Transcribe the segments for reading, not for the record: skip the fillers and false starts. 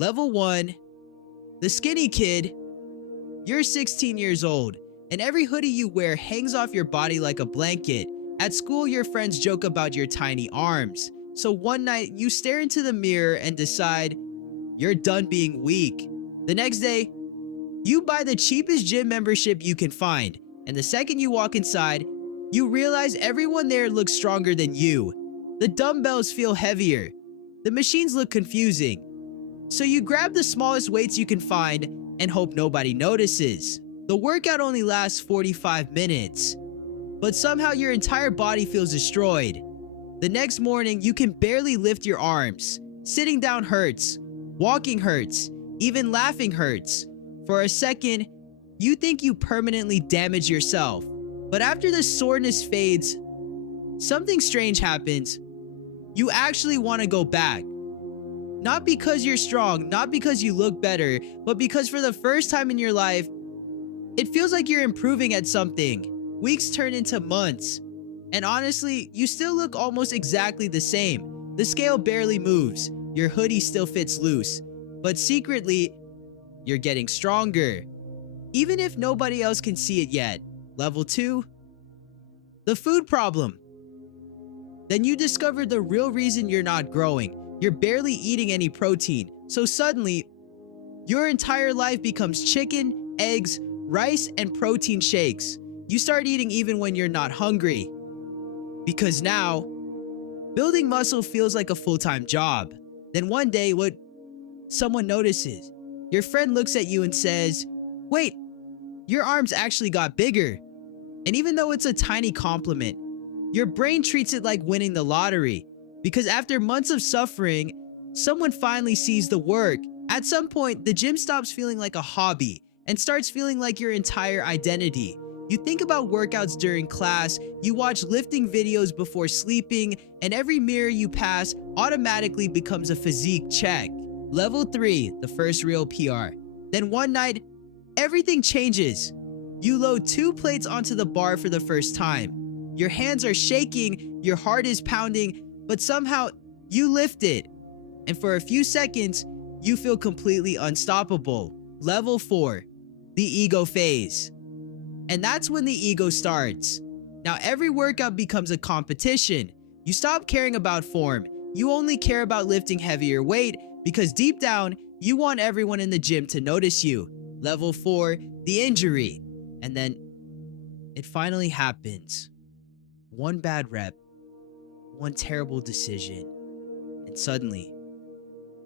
Level 1, the skinny kid. You're 16 years old, and every hoodie you wear hangs off your body like a blanket. At school, your friends joke about your tiny arms. So one night, you stare into the mirror and decide you're done being weak. The next day, you buy the cheapest gym membership you can find, and the second you walk inside, you realize everyone there looks stronger than you. The dumbbells feel heavier. The machines look confusing. So you grab the smallest weights you can find and hope nobody notices. The workout only lasts 45 minutes, but somehow your entire body feels destroyed. The next morning, you can barely lift your arms. Sitting down hurts. Walking hurts. Even laughing hurts. For a second, you think you permanently damaged yourself. But after the soreness fades, something strange happens. You actually want to go back. Not because you're strong, not because you look better, but because for the first time in your life, it feels like you're improving at something. Weeks turn into months. And honestly, you still look almost exactly the same. The scale barely moves. Your hoodie still fits loose. But secretly, you're getting stronger. Even if nobody else can see it yet. Level 2, the food problem. Then you discover the real reason you're not growing. You're barely eating any protein. So suddenly, your entire life becomes chicken, eggs, rice, and protein shakes. You start eating even when you're not hungry. Because now, building muscle feels like a full-time job. Then one day, someone notices. Your friend looks at you and says, "Wait, your arms actually got bigger." And even though it's a tiny compliment, your brain treats it like winning the lottery. Because after months of suffering, someone finally sees the work. At some point, the gym stops feeling like a hobby and starts feeling like your entire identity. You think about workouts during class, you watch lifting videos before sleeping, and every mirror you pass automatically becomes a physique check. Level 3, the first real PR. Then one night, everything changes. You load 2 plates onto the bar for the first time. Your hands are shaking, your heart is pounding, but somehow you lift it. And for a few seconds, you feel completely unstoppable. Level 4, the ego phase. And that's when the ego starts. Now every workout becomes a competition. You stop caring about form. You only care about lifting heavier weight because deep down, you want everyone in the gym to notice you. Level 4, the injury. And then it finally happens. One bad rep, one terrible decision, and suddenly,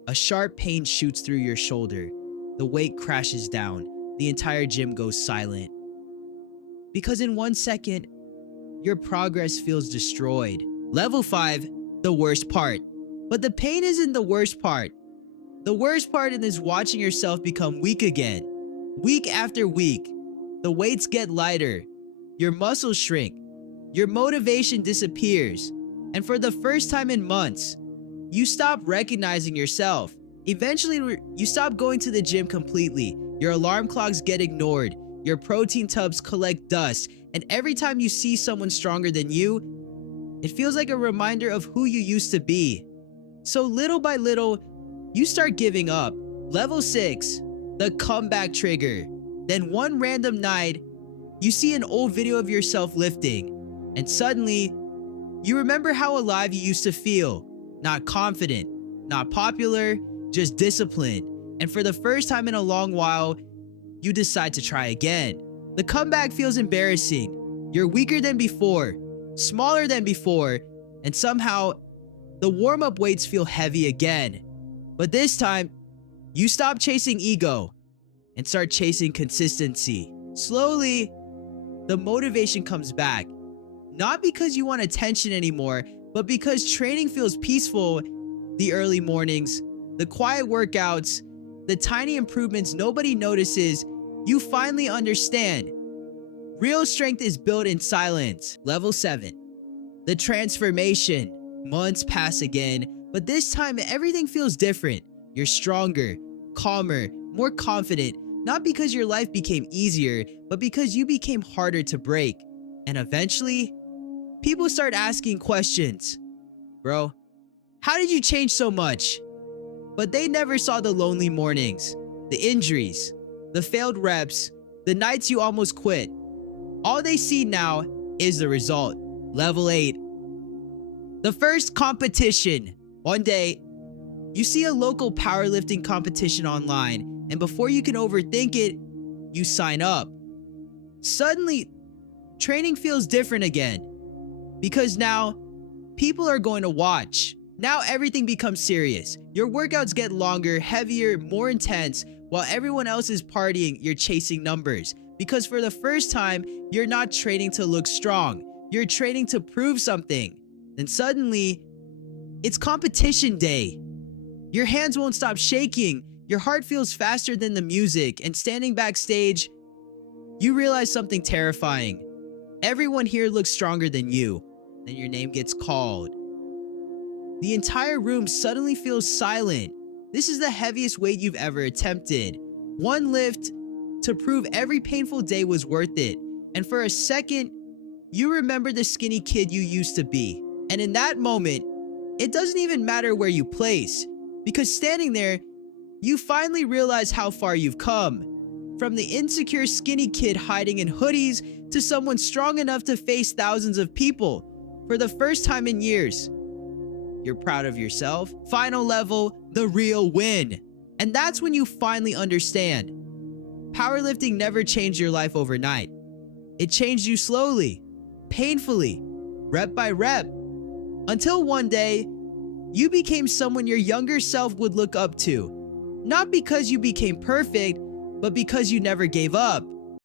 a sharp pain shoots through your shoulder. The weight crashes down. The entire gym goes silent. Because in 1 second, your progress feels destroyed. Level 5, the worst part. But the pain isn't the worst part. The worst part is watching yourself become weak again. Week after week, the weights get lighter. Your muscles shrink. Your motivation disappears. And for the first time in months, you stop recognizing yourself. Eventually, you stop going to the gym completely. Your alarm clocks get ignored. Your protein tubs collect dust. And every time you see someone stronger than you, it feels like a reminder of who you used to be. So little by little, you start giving up. Level 6, the comeback trigger. Then one random night, you see an old video of yourself lifting. And suddenly, you remember how alive you used to feel. Not confident, not popular, just disciplined. And for the first time in a long while, you decide to try again. The comeback feels embarrassing. You're weaker than before, smaller than before, and somehow, the warm-up weights feel heavy again. But this time, you stop chasing ego and start chasing consistency. Slowly, the motivation comes back. Not because you want attention anymore, but because training feels peaceful. The early mornings, the quiet workouts, the tiny improvements nobody notices, you finally understand. Real strength is built in silence. Level 7, the transformation. Months pass again, but this time everything feels different. You're stronger, calmer, more confident, not because your life became easier, but because you became harder to break. And eventually, people start asking questions. Bro, how did you change so much? But they never saw the lonely mornings, the injuries, the failed reps, the nights you almost quit. All they see now is the result. Level 8. The first competition. One day, you see a local powerlifting competition online, and before you can overthink it, you sign up. Suddenly, training feels different again, because now people are going to watch. Now everything becomes serious. Your workouts get longer, heavier, more intense. While everyone else is partying, you're chasing numbers. Because for the first time, you're not training to look strong. You're training to prove something. Then suddenly, it's competition day. Your hands won't stop shaking. Your heart feels faster than the music. And standing backstage, you realize something terrifying. Everyone here looks stronger than you. Then your name gets called. The entire room suddenly feels silent. This is the heaviest weight you've ever attempted. One lift to prove every painful day was worth it. And for a second, you remember the skinny kid you used to be. And in that moment, it doesn't even matter where you place, because standing there, you finally realize how far you've come. From the insecure skinny kid hiding in hoodies to someone strong enough to face thousands of people for the first time in years. You're proud of yourself. Final level, the real win. And that's when you finally understand. Powerlifting never changed your life overnight. It changed you slowly, painfully, rep by rep, until one day, you became someone your younger self would look up to. Not because you became perfect, but because you never gave up.